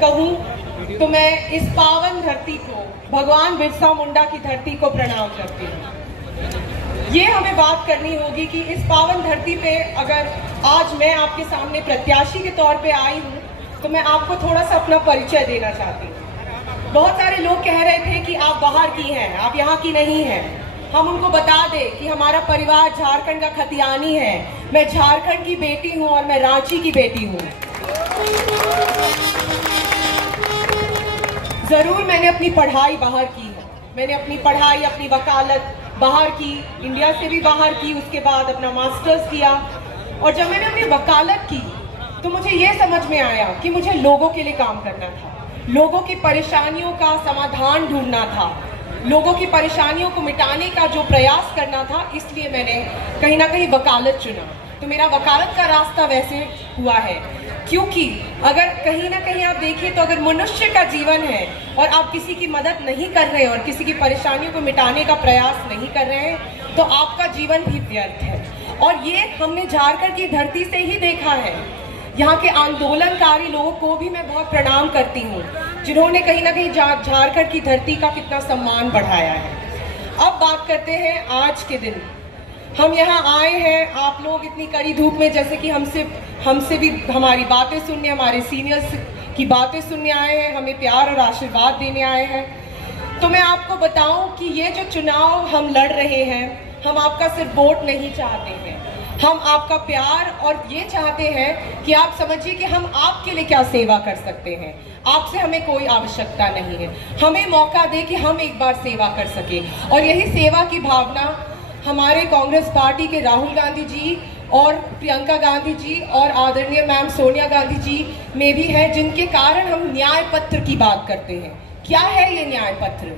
कहूँ तो मैं इस पावन धरती को, भगवान बिरसा मुंडा की धरती को प्रणाम करती हूँ। ये हमें बात करनी होगी कि इस पावन धरती पे अगर आज मैं आपके सामने प्रत्याशी के तौर पे आई हूँ तो मैं आपको थोड़ा सा अपना परिचय देना चाहती हूँ। बहुत सारे लोग कह रहे थे कि आप बाहर की हैं, आप यहाँ की नहीं हैं। हम उनको बता दें कि हमारा परिवार झारखंड का खतियानी है। मैं झारखंड की बेटी हूँ और मैं रांची की बेटी हूँ। जरूर मैंने अपनी पढ़ाई बाहर की है। मैंने अपनी पढ़ाई, अपनी वकालत बाहर की, इंडिया से भी बाहर की। उसके बाद अपना मास्टर्स किया और जब मैंने अपनी वकालत की तो मुझे ये समझ में आया कि मुझे लोगों के लिए काम करना था, लोगों की परेशानियों का समाधान ढूंढना था, लोगों की परेशानियों को मिटाने का जो प्रयास करना था। इसलिए मैंने कहीं ना कहीं वकालत चुना। तो मेरा वकालत का रास्ता वैसे हुआ है क्योंकि अगर कहीं ना कहीं आप देखिए तो अगर मनुष्य का जीवन है और आप किसी की मदद नहीं कर रहे और किसी की परेशानियों को मिटाने का प्रयास नहीं कर रहे हैं तो आपका जीवन भी व्यर्थ है। और ये हमने झारखंड की धरती से ही देखा है। यहाँ के आंदोलनकारी लोगों को भी मैं बहुत प्रणाम करती हूँ जिन्होंने कहीं ना कहीं झारखंड की धरती का कितना सम्मान बढ़ाया है। अब बात करते हैं आज के दिन। हम यहाँ आए हैं, आप लोग इतनी कड़ी धूप में, जैसे कि हमसे भी हमारी बातें सुनने, हमारे सीनियर्स की बातें सुनने आए हैं, हमें प्यार और आशीर्वाद देने आए हैं। तो मैं आपको बताऊं कि ये जो चुनाव हम लड़ रहे हैं, हम आपका सिर्फ वोट नहीं चाहते हैं, हम आपका प्यार और ये चाहते हैं कि आप समझिए कि हम आपके लिए क्या सेवा कर सकते हैं। आपसे हमें कोई आवश्यकता नहीं है, हमें मौका दे कि हम एक बार सेवा कर सके। और यही सेवा की भावना हमारे कांग्रेस पार्टी के राहुल गांधी जी और प्रियंका गांधी जी और आदरणीय मैम सोनिया गांधी जी में भी है, जिनके कारण हम न्याय पत्र की बात करते हैं। क्या है ये न्याय पत्र?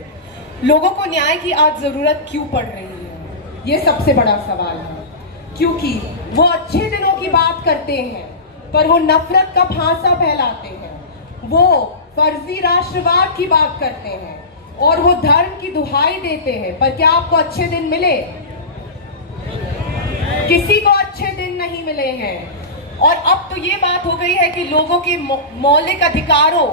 लोगों को न्याय की आज जरूरत क्यों पड़ रही है, ये सबसे बड़ा सवाल है। क्योंकि वो अच्छे दिनों की बात करते हैं पर वो नफरत का फांसा फैलाते हैं, वो फर्जी राष्ट्रवाद की बात करते हैं और वो धर्म की दुहाई देते हैं। पर क्या आपको अच्छे दिन मिले? किसी को अच्छे दिन नहीं मिले हैं। और अब तो ये बात हो गई है कि लोगों के मौलिक अधिकारों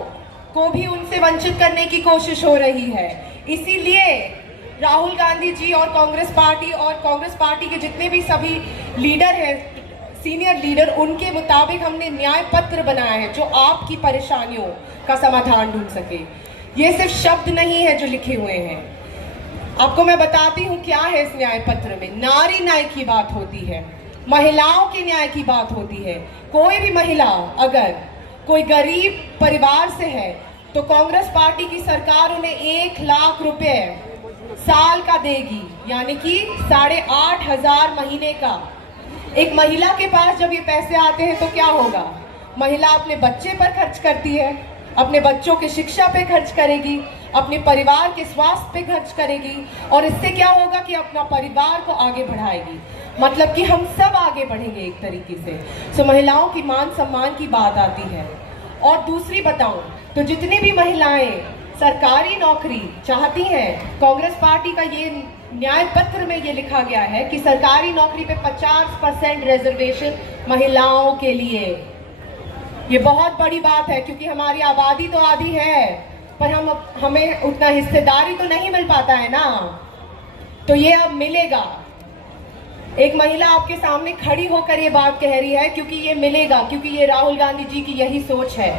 को भी उनसे वंचित करने की कोशिश हो रही है। इसीलिए राहुल गांधी जी और कांग्रेस पार्टी के जितने भी सभी लीडर हैं, सीनियर लीडर, उनके मुताबिक हमने न्याय पत्र बनाया है जो आपकी परेशानियों का समाधान ढूंढ सके। ये सिर्फ शब्द नहीं है जो लिखे हुए हैं। आपको मैं बताती हूँ क्या है इस न्याय पत्र में। नारी न्याय की बात होती है, महिलाओं के न्याय की बात होती है। कोई भी महिला अगर कोई गरीब परिवार से है तो कांग्रेस पार्टी की सरकार उन्हें 1 लाख रुपए साल का देगी, यानी कि 8,500 महीने का। एक महिला के पास जब ये पैसे आते हैं तो क्या होगा? महिला अपने बच्चे पर खर्च करती है, अपने बच्चों की शिक्षा पे खर्च करेगी, अपने परिवार के स्वास्थ्य पे खर्च करेगी और इससे क्या होगा कि अपना परिवार को आगे बढ़ाएगी। मतलब कि हम सब आगे बढ़ेंगे एक तरीके से। सो महिलाओं की मान सम्मान की बात आती है। और दूसरी बताऊं तो जितनी भी महिलाएं सरकारी नौकरी चाहती हैं, कांग्रेस पार्टी का ये न्याय पत्र में ये लिखा गया है कि सरकारी नौकरी पे 50% रिजर्वेशन महिलाओं के लिए। ये बहुत बड़ी बात है क्योंकि हमारी आबादी तो आधी है पर हमें उतना हिस्सेदारी तो नहीं मिल पाता है ना। तो ये अब मिलेगा। एक महिला आपके सामने खड़ी होकर ये बात कह रही है क्योंकि ये मिलेगा, क्योंकि ये राहुल गांधी जी की यही सोच है।